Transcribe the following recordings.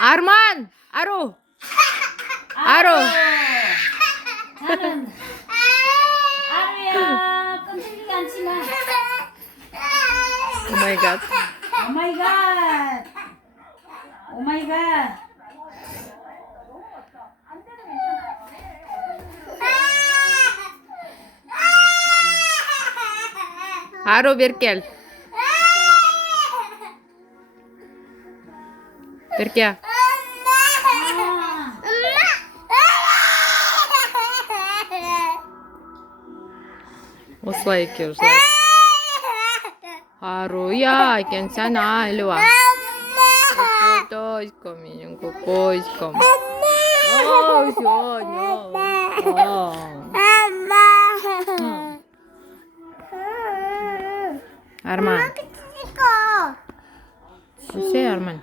아르만! 아로! 아로! 나는 아루야 끔찍이가 않지만 오 마이 갓. 오마이갓 오마이갓 아로 베르켈. 베르케야. Osla ekiyoruz. 아로야, 괜찮아. 일로 와. 코코이코 민용 코코이코. 시원해. Arman. Şey Arman.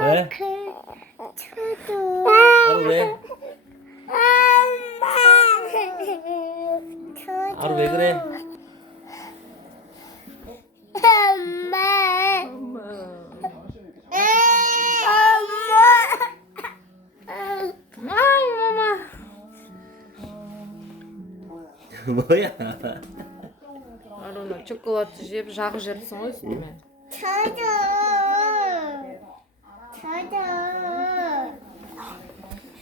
왜? 아루 왜? 아루 왜 그래? Ay mama. 뭐야? Aruna çikolata yiyip jaq jersin üstüme. 저도